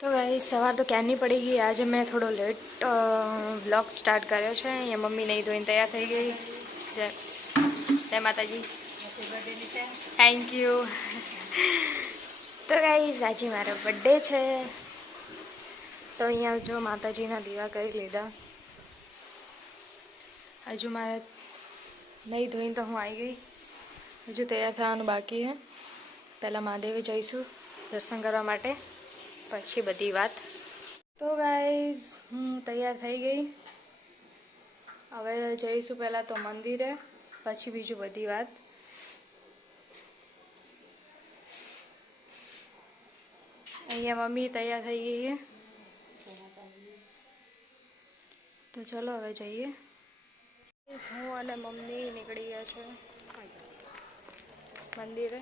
तो गाइस सवार तो क्या नहीं पड़ेगी। आज मैं थोड़ो लेट व्लॉग स्टार्ट કર્યો છે। અહીંયા મમ્મી નહીં ધોઈને તૈયાર થઈ ગઈ। જય માતાજી। Thank you. તો ગાઈસ આજે મારો બર્થડે છે, તો અહીંયા જો માતાજીના દીવા કરી લીધા। હજુ મારે નહીં ધોઈને તો હું આવી ગઈ, હજુ તૈયાર થવાનું બાકી છે। પહેલાં મહાદેવે જઈશું દર્શન કરવા માટે, પછી બધી વાત। તો ગાઈઝ હું તૈયાર થઈ ગઈ, હવે જઈશું પહેલાં તો મંદિરે, પછી બીજું બધી વાત। અહીંયા મમ્મી તૈયાર થઈ ગઈ છે, તો ચલો હવે જઈએ। હું અને મમ્મી નીકળી ગયા છે મંદિરે।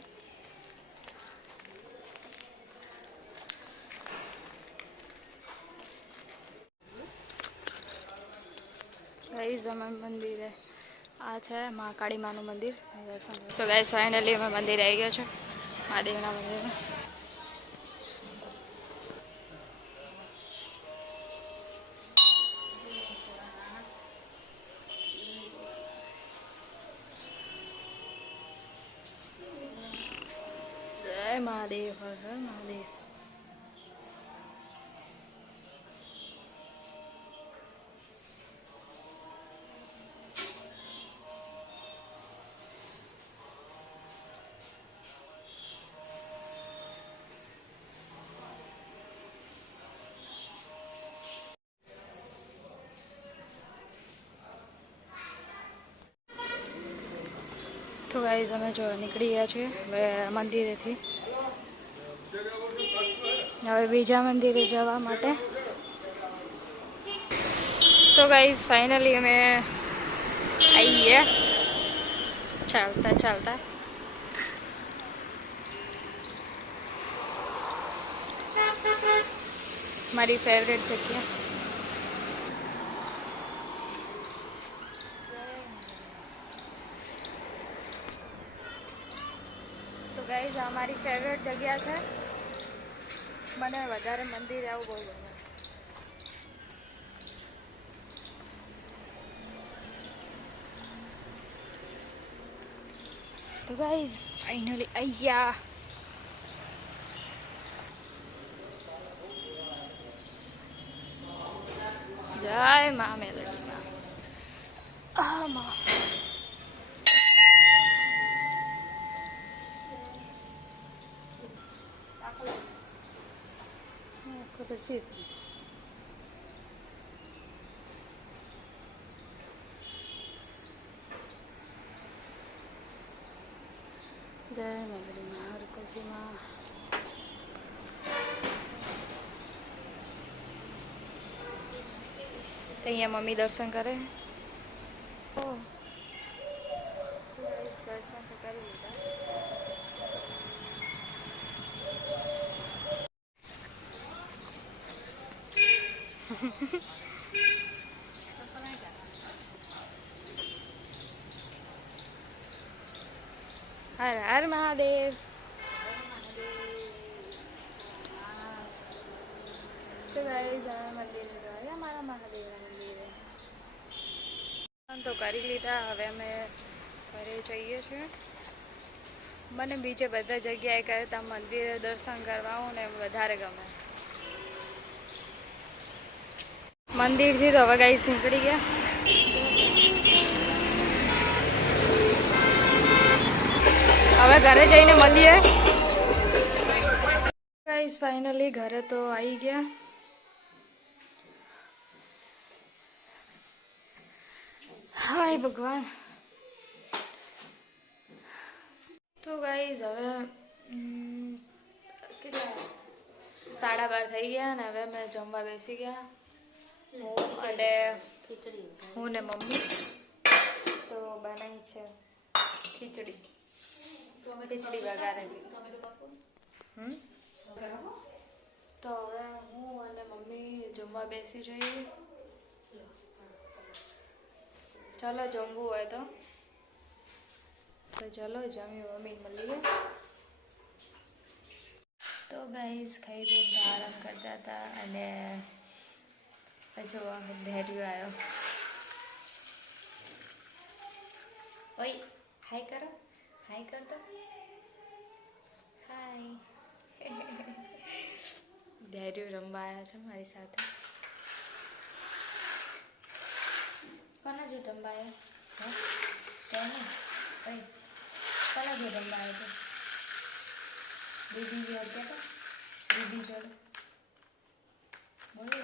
गाइस અમે મંદિરે આ છે મહાકાળી માનું મંદિર। તો ગાઈસ ફાઇનલી અમે મંદિરે આવી ગયા છે, મહાદેવના મંદિરે। જય મહાદેવ, હર હર મહાદેવ। तो गाइस અમે જો નીકળી ગયા છીએ હવે મંદિરેથી, હવે બીજા મંદિરે જવા માટે। તો ગાइस ફાઇનલી અમે આવી ગયા ચાલતા ચાલતા। મારી ફેવરેટ જગ્યા। તો ગાઈઝ આ મારી ફેવરેટ જગ્યા છે, મને વધારે મંદિરે આવું બહુ ગમે। તો ગાઈઝ ફાઇનલી આવી ગયા। જય મા મેલડીમાં। આમાં પછી જય મેલડીમાં હરકુજીમાં। તો અહીંયા મમ્મી દર્શન કરે। દર્શન તો કરી લીધા। हर हर महादेव। तो गाइस मंदिर में हमारा महादेव मंदिर है तो કરી લીધા। હવે અમે ઘરે જઈએ છીએ। મને બીજે બધા જગ્યાએ કરતા મંદિરે દર્શન કરવાનું ને વધારે ગમે। મંદિરથી તો હવે ગાઈસ નીકળી ગયા। હવે ઘરે જઈને મળીએ। ગાઈસ ફાઇનલી ઘરે તો આવી ગયા। હાય ભગવાન। તો ગાઈસ હવે કેટલા 12:30 થઈ ગયા ને હવે અમે જમવા બેસી ગયા। અને હું ને મમ્મી તો બનાવી છે ખીચડી વઘારેલી। તો હવે હું અને મમ્મી જમવા બેસી જઈએ। ચાલો જમવું હોય તો ચલો જમી મમ્મી મળીએ। તો ગાઈસ ખાઈ પીને આરામ કરતા હતા અને જો ધૈર્ય આવ્યો. ઓય હાય કરો, હાય કર દો, હાય. ધૈર્ય રમવા આવ્યા છે મારી સાથે. કોના જો રમવા આવ્યો? કોને? ઓય કોના જો રમવા આવ્યો છે? દીદી જોડે કહેતો, દીદી જોડે બોલો.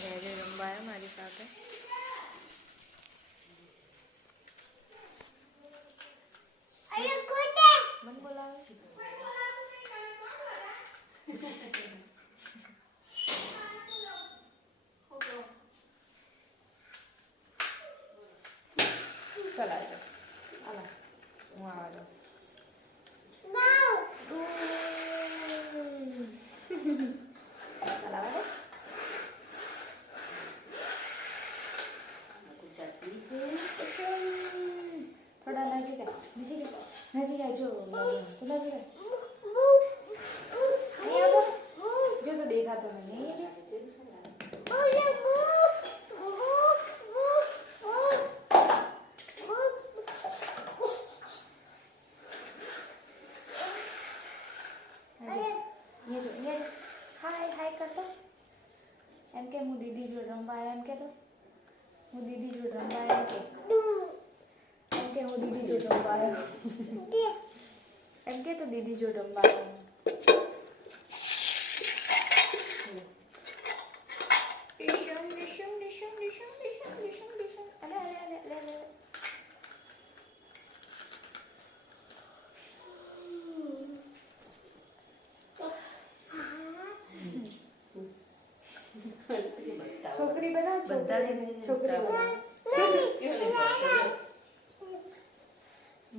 ધૈર્ય રમવા આવ્યો મારી સાથે. મને બોલાવે છે. ચાલ આવી જાઓ. આલા હું આવવા જાઉં. થોડા નજીક નજીક જો નજીક જો તો દેખાતો નહીં જો. હાય હાય કરતો એમ કે હું દીદી જોડે રમવા આવ્યા એમ કે તો હું દીદી જોડે રમવા આવ્યા એમ કે હું દીદી જોડે રમવા આવ્યો એમ કે તો દીદી જોડે રમવા આવ્યો. છોકરી બનાવ છોકરી બનાવ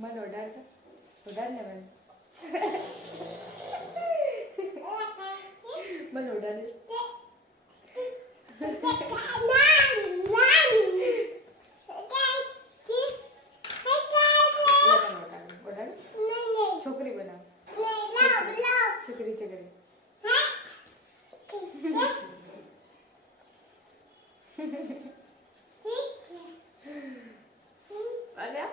મને ઓડાડ ને મને ઓડાડ છોકરી બનાવ છોકરી છોકરી અલ્યા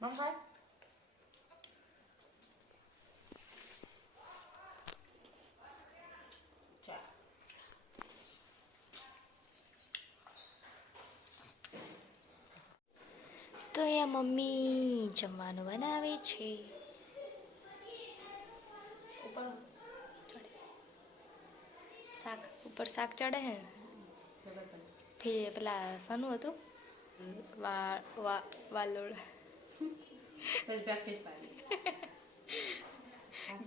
Mangkal. તો અહીંયા મમ્મી જમવાનું બનાવે છે. ઉપર ચડે શાક ઉપર શાક ચડે હે ફી પેલા સનું હતું વાલોડ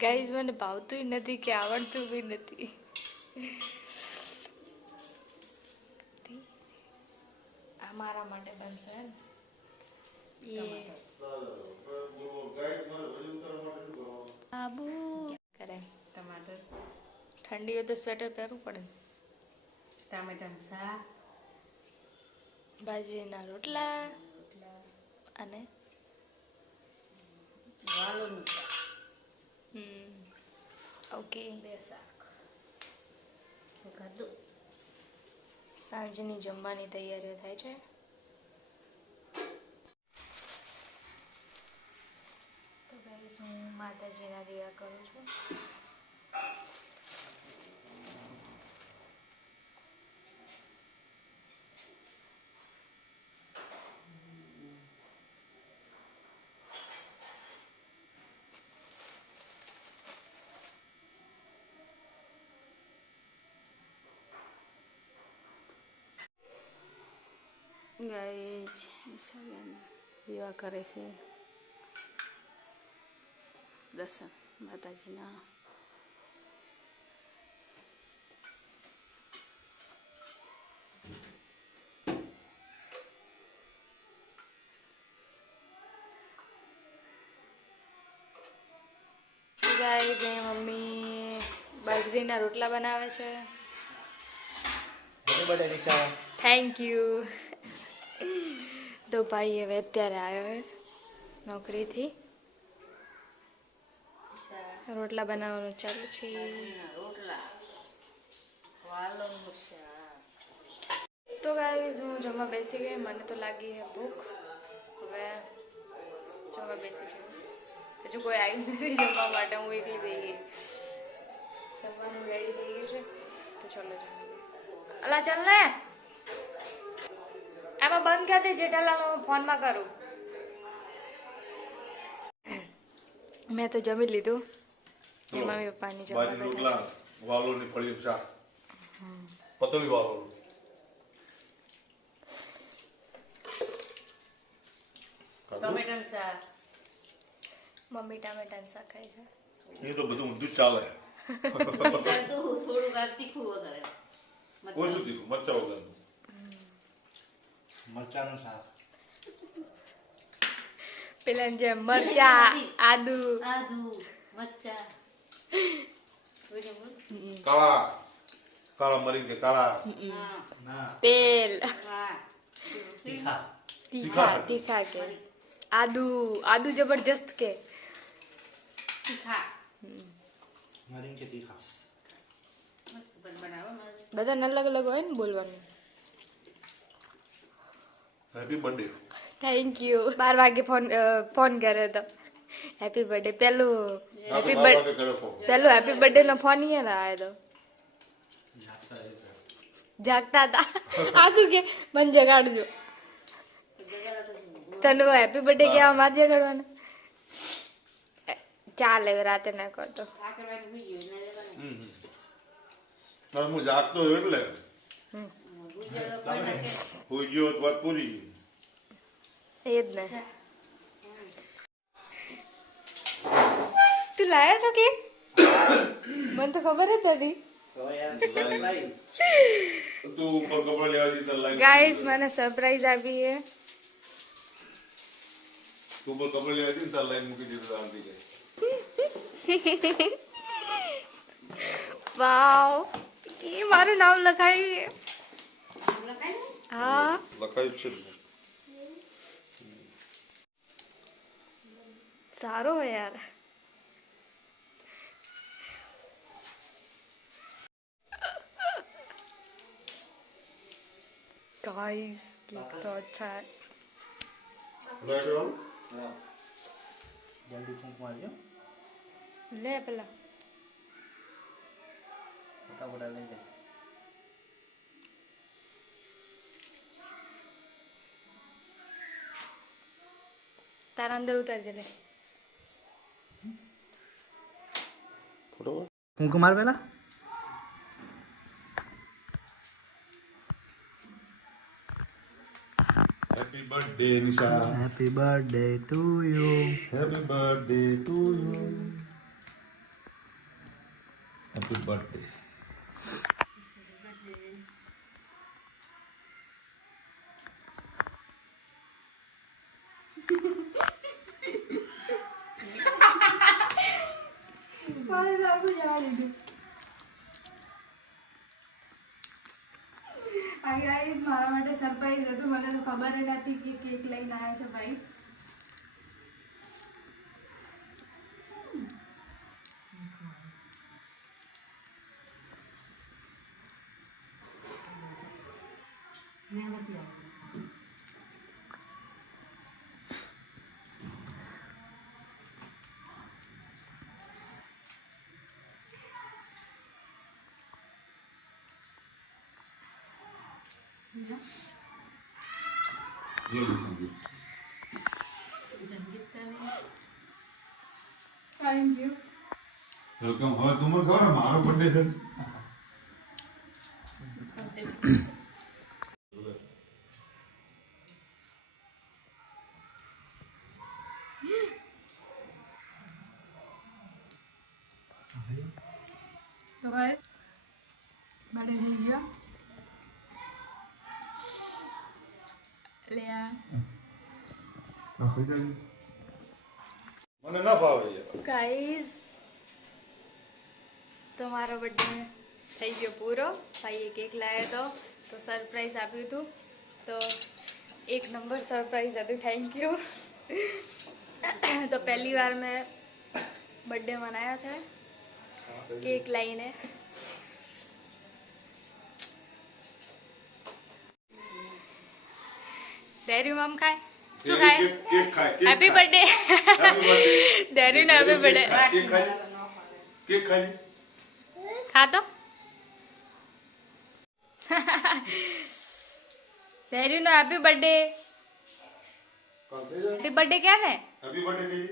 ગાઈઝ મને ભાવતું નથી કે આવડતું બી નથી. આ મારા માટે બનશે ને આબુ કરે ટમાટર ઠંડી હોય તો સ્વેટર પહેરવું પડે. ટામેટાનું શાક બાજરીના રોટલા અને ઓકે બે શાક ખાધું. સાંજની જમવાની તૈયારીઓ થાય છે. તો ગાઈસ હું માતાજીના દીવા કરું છું. ગાઈસ વિવાહ કરે છે દર્શન માતાજીના. ગાઈસ એ મમ્મી બાજરીના રોટલા બનાવે છે. Thank you. તો ભાઈ હવે અત્યારે આવ્યો હે નોકરીથી. રોટલા બનાવવાનું ચાલુ છે. તો ગાઈસ હું જમવા બેસી ગઈ. મને તો લાગી હે ભૂખ. હવે જમવા બેસી છું. હજુ કોઈ આવ્યું નથી જમવા માટે. હું એકલી બેસી ગઈ. જમવાનું રેડી થઈ ગયું છે તો ચાલો જમવા. અલા ચાલ ને આમાં બંધ કરી દે. જેઠાલાલ હું ફોનમાં કરું. મેં તો જમી લીધું. એ મમ્મી પપ્પાની જમવા બેઠા છે. વાલોની ફળી શાક પતળી વાલો ટમેટાનું શાક. મમ્મી ટામેટાનું શાક ખાય છે. એ તો બધું ઊંધું જ ચાલે. થોડુંક આ તીખું વગર ઓછું તીખું મરચા વગર મરચાનું શાક. પેલા જેમ મરચા આદુ મરચા કાળા કાળા મરી કે કાળા ના તેલ તીખા. તીખા તીખા કે આદુ આદુ જબરજસ્ત કે તીખા મરીન કે તીખા. મસ્ત પણ બનાવો. બધાને અલગ અલગ હોય ને બોલવાનું. Happy birthday. Thank you. 12 વાગે ફોન કર્યો તો હેપી બર્થડે. પેલું હેપી બર્થડે નો ફોન ઈ આવ્યો તો જાગતા હતા. આ શું કે મને જગાડજો. તને હેપી બર્થડે કહેવા મારે જગાડવાનું ચાલે. રાતે ના કહો તો હું જાગતો એટલે હોઈ ગયો વાત પૂરી. એ જ ને. તું લાયો તો કે મને તો ખબર જ નથી. તું ઉપર કપડા લેવા જઈ તો લાઈન ગાઈસ મને સરપ્રાઈઝ આપી છે. તું ઉપર કપડા લેવા જઈ તો લાઈન મૂકી દીધું આંટી કે વાવ એ મારું નામ લખાયું. હા લખાયું છે. સારો હોય યાર. गाइस केक तो अच्छा है. લાઈટ વાળું હા જલ્દી ફૂંક મારજો. ले पेला ફટાફટ લઈ લે. तारा अंदर उतर चले. ફોટો ફૂંક માર પેલા. Happy birthday Nisha. Happy birthday to you. Happy birthday to you. Happy birthday. Hi guys મારા માટે સરપ્રાઈઝ હતું. મને તો ખબર જ નથી કે કેક લઈને આવ્યો છે ભાઈ. Thank you. વેલકમ. હવે તું મને ખબર મારો બર્થડે છે. મને ના ભાવે યાર. ગાઈઝ તો મારો બર્થડે થઈ ગયો પૂરો. ભાઈએ કેક લાવ્યો તો સરપ્રાઈઝ આપ્યું હતું. તો એક નંબર સરપ્રાઈઝ હતું. Thank you. તો પહેલી વાર મેં બર્થડે મનાયો છે કેક લઈને. ડેરી મમ ખાય શું ખાય? કેક ખાય. કેક હેપી ખાય. બર્થડે. Happy birthday. ડેરી નો હેપી બર્થડે. કેક ખાય. કેક ખાય. ખાતો ડેરી નો હેપી બર્થડે. હેપી બર્થડે ક્યાં ને happy birthday KG.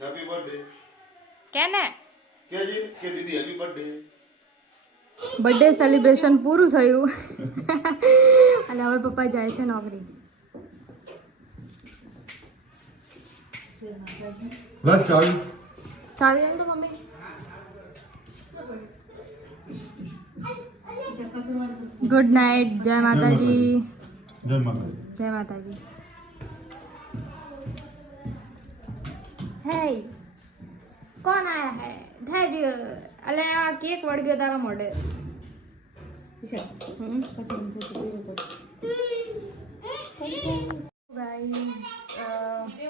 Happy birthday. કે ને કેજી કે દીદી હેપી બર્થડે. બર્થડે સેલિબ્રેશન પૂરું થયું અને હવે પપ્પા જાય છે નોકરી. લંચ ચાવી. ચાવી આન તો મમ્મી. Good night. જય માતાજી. જય માતા. જય માતાજી. હે કોણ આયા હે? ધૈર્ય. અલે આ કેક વળગ્યો તારા મોઢે.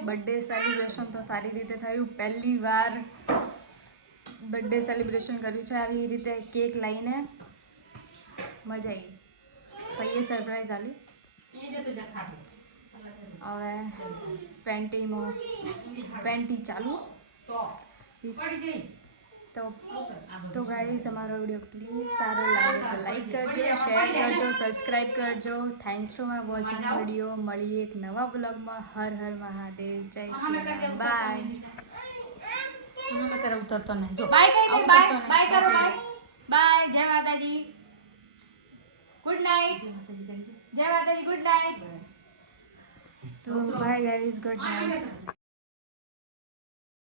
બર્થડે સેલિબ્રેશન તો સારી રીતે થયું. પહેલી વાર બર્થડે સેલિબ્રેશન કર્યું છે આવી રીતે કેક લઈને. મજા આવી. ભાઈએ સરપ્રાઈઝ આલી. હવે પેન્ટી ચાલુ. તો ગાઈસ અમારો વિડીયો પ્લીઝ સારો લાગે તો લાઈક કરજો, શેર કરજો, સબસ્ક્રાઈબ કરજો. Thanks to my watching video. મળીએ એક નવા બ્લોગમાં. હર હર મહાદેવ. જય શ્રી રામ. બાય. ઉતરતો નહીં જો બાય કહી દે. બાય બાય કરો. Bye bye. જય માતાજી. Good night. જય માતાજી. Good night. તો બાય ગાઈઝ. Good night.